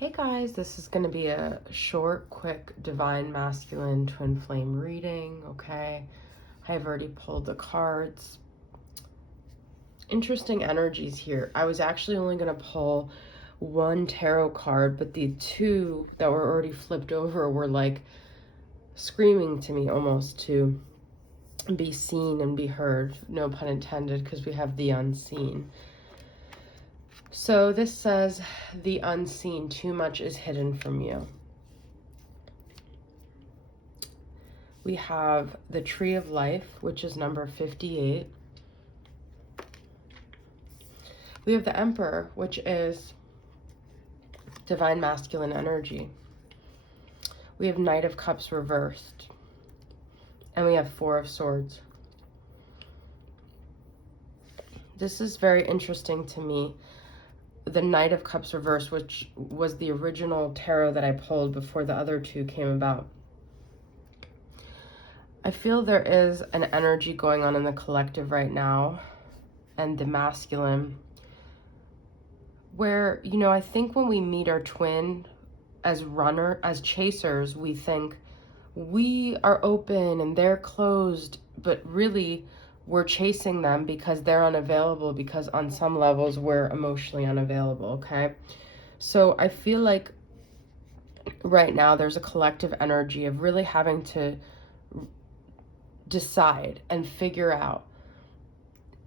Hey guys, this is going to be a short, quick, divine masculine twin flame reading, okay? I've already pulled the cards. Interesting energies here. I was actually only going to pull one tarot card, but the two that were already flipped over were like screaming to me almost to be seen and be heard. No pun intended, because we have the unseen. So this says, the unseen, too much is hidden from you. We have the Tree of Life, which is number 58. We have the Emperor, which is divine masculine energy. We have Knight of Cups reversed. And we have Four of Swords. This is very interesting to me. The Knight of Cups reversed, which was the original tarot that I pulled before the other two came about. I feel there is an energy going on in the collective right now, and the masculine, where, you know, I think when we meet our twin as chasers, we think we are open and they're closed, but really we're chasing them because they're unavailable, because on some levels we're emotionally unavailable, okay? So I feel like right now there's a collective energy of really having to decide and figure out,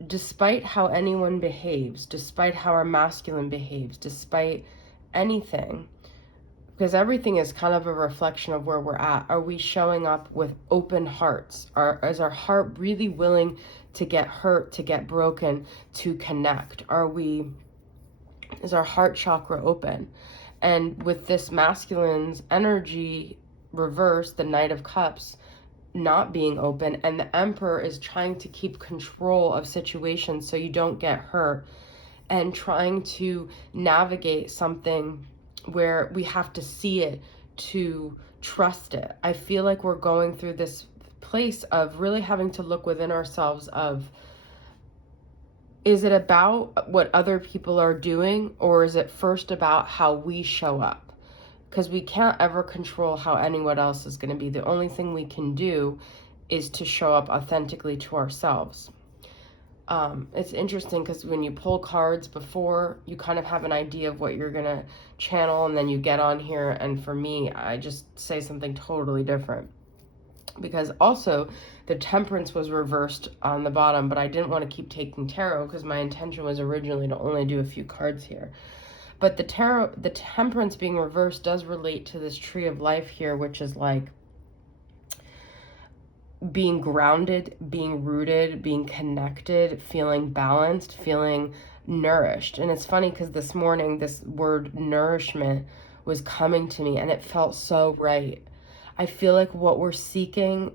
despite how anyone behaves, despite how our masculine behaves, despite anything, because everything is kind of a reflection of where we're at. Are we showing up with open hearts? Is our heart really willing to get hurt, to get broken, to connect? Is our heart chakra open? And with this masculine's energy reversed, the Knight of Cups not being open, and the Emperor is trying to keep control of situations so you don't get hurt, and trying to navigate something where we have to see it to trust it. I feel like we're going through this place of really having to look within ourselves of, is it about what other people are doing, or is it first about how we show up? Because we can't ever control how anyone else is going to be. The only thing we can do is to show up authentically to ourselves. It's interesting because when you pull cards before, you kind of have an idea of what you're going to channel, and then you get on here, and for me, I just say something totally different. Because also, the Temperance was reversed on the bottom, but I didn't want to keep taking tarot because my intention was originally to only do a few cards here. But the Temperance being reversed does relate to this Tree of Life here, which is like being grounded, being rooted, being connected, feeling balanced, feeling nourished. And it's funny because this morning, this word nourishment was coming to me, and it felt so right. I feel like what we're seeking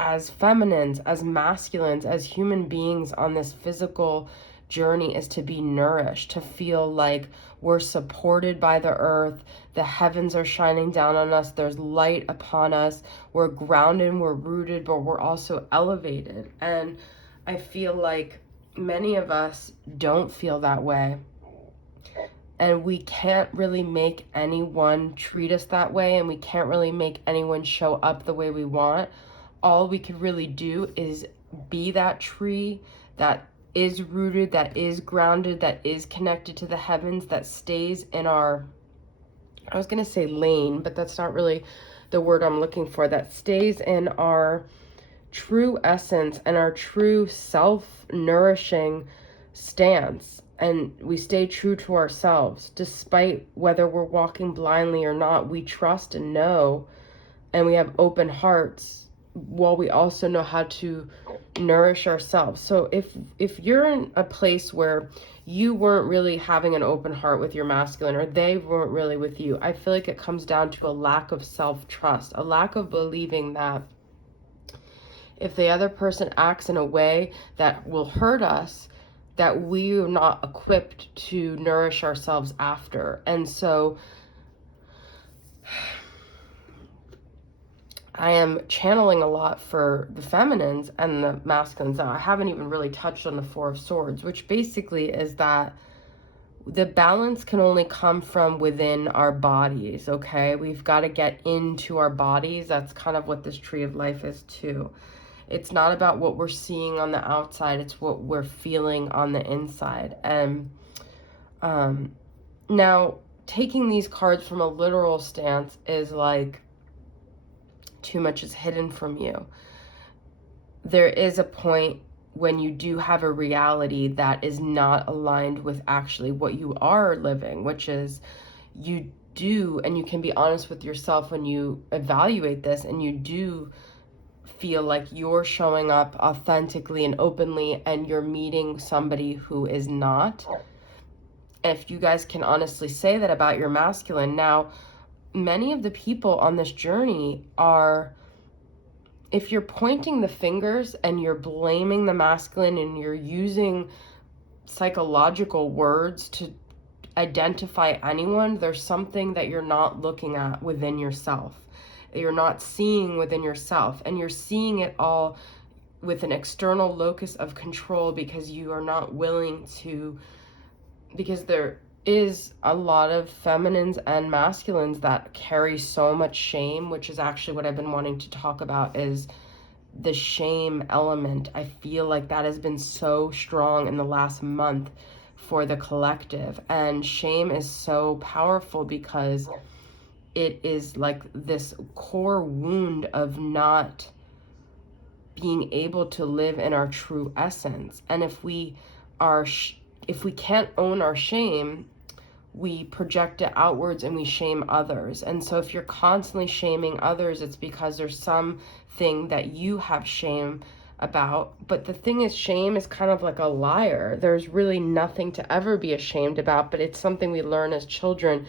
as feminines, as masculines, as human beings on this physical journey is to be nourished, to feel like we're supported by the earth, the heavens are shining down on us, there's light upon us, we're grounded, we're rooted, but we're also elevated. And I feel like many of us don't feel that way, and we can't really make anyone treat us that way, and we can't really make anyone show up the way we want. All we could really do is be that tree that is rooted, that is grounded, that is connected to the heavens, that stays in our, I was going to say lane, but that's not really the word I'm looking for, that stays in our true essence and our true self-nourishing stance. And we stay true to ourselves, despite whether we're walking blindly or not. We trust and know, and we have open hearts, while we also know how to nourish ourselves. So if you're in a place where you weren't really having an open heart with your masculine, or they weren't really with you, I feel like it comes down to a lack of self-trust, a lack of believing that if the other person acts in a way that will hurt us, that we are not equipped to nourish ourselves after. And so I am channeling a lot for the feminines and the masculines. Now, I haven't even really touched on the Four of Swords, which basically is that the balance can only come from within our bodies, okay? We've got to get into our bodies. That's kind of what this tree of life is too. It's not about what we're seeing on the outside, it's what we're feeling on the inside. And now, taking these cards from a literal stance is like too much is hidden from you. There is a point when you do have a reality that is not aligned with actually what you are living, which is you do, and you can be honest with yourself when you evaluate this, and you do feel like you're showing up authentically and openly, and you're meeting somebody who is not. If you guys can honestly say that about your masculine. Now, many of the people on this journey are, if you're pointing the fingers and you're blaming the masculine and you're using psychological words to identify anyone, there's something that you're not looking at within yourself. You're not seeing within yourself, and you're seeing it all with an external locus of control because you are not willing to, because there is a lot of feminines and masculines that carry so much shame, which is actually what I've been wanting to talk about, is the shame element. I feel like that has been so strong in the last month for the collective, and shame is so powerful because it is like this core wound of not being able to live in our true essence. And if we can't own our shame, we project it outwards and we shame others. And so if you're constantly shaming others, it's because there's something that you have shame about. But the thing is, shame is kind of like a liar. There's really nothing to ever be ashamed about, but it's something we learn as children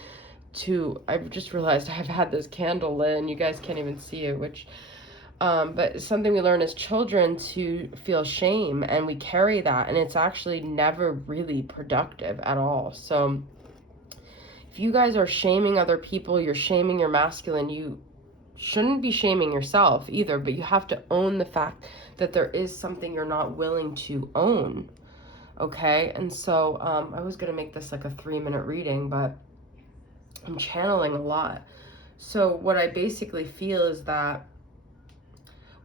to, I've just realized I've had this candle lit and you guys can't even see it, which but it's something we learn as children to feel shame, and we carry that, and it's actually never really productive at all. So if you guys are shaming other people, you're shaming your masculine, you shouldn't be shaming yourself either, but you have to own the fact that there is something you're not willing to own, okay? And so I was going to make this like a 3-minute reading, but I'm channeling a lot. So what I basically feel is that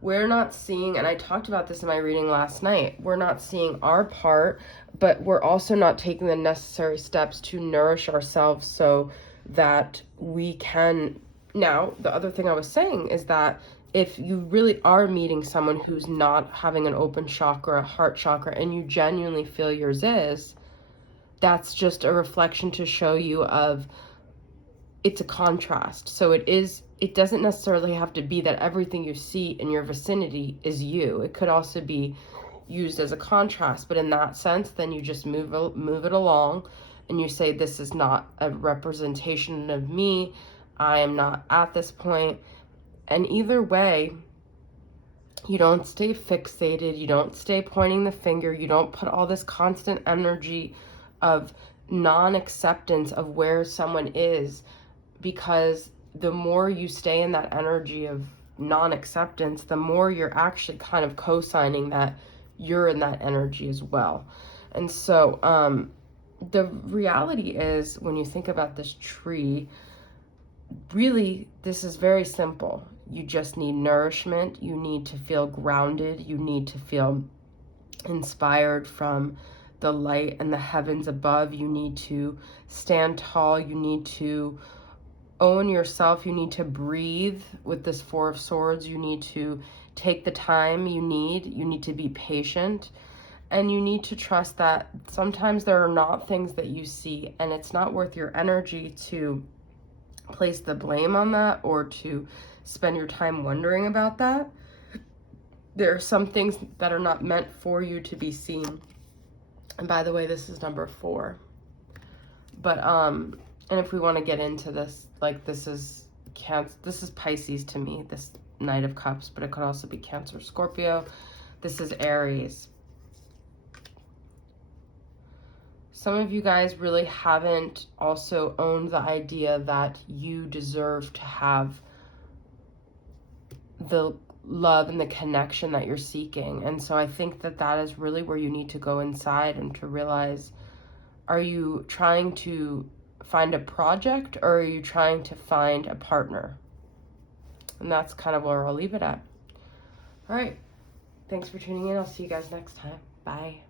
we're not seeing, and I talked about this in my reading last night, we're not seeing our part, but we're also not taking the necessary steps to nourish ourselves so that we can. Now, the other thing I was saying is that if you really are meeting someone who's not having an open chakra, a heart chakra, and you genuinely feel yours is, that's just a reflection to show you of, it's a contrast. So it doesn't necessarily have to be that everything you see in your vicinity is you. It could also be used as a contrast, but in that sense, then you just move it along and you say, this is not a representation of me. I am not at this point. And either way, you don't stay fixated. You don't stay pointing the finger. You don't put all this constant energy of non-acceptance of where someone is, because the more you stay in that energy of non-acceptance, the more you're actually kind of co-signing that you're in that energy as well. And so the reality is, when you think about this tree, really, this is very simple. You just need nourishment. You need to feel grounded. You need to feel inspired from the light and the heavens above. You need to stand tall. You need to own yourself. You need to breathe with this 4 of Swords. You need to take the time you need to be patient, and you need to trust that sometimes there are not things that you see, and it's not worth your energy to place the blame on that or to spend your time wondering about that. There are some things that are not meant for you to be seen. And by the way, this is number 4. But and if we want to get into this, like, this is Pisces to me, this Knight of Cups, but it could also be Cancer, Scorpio. This is Aries. Some of you guys really haven't also owned the idea that you deserve to have the love and the connection that you're seeking. And so I think that that is really where you need to go inside and to realize, Are you trying to find a project, or are you trying to find a partner? And that's kind of where I'll leave it at. All right. Thanks for tuning in. I'll see you guys next time. Bye.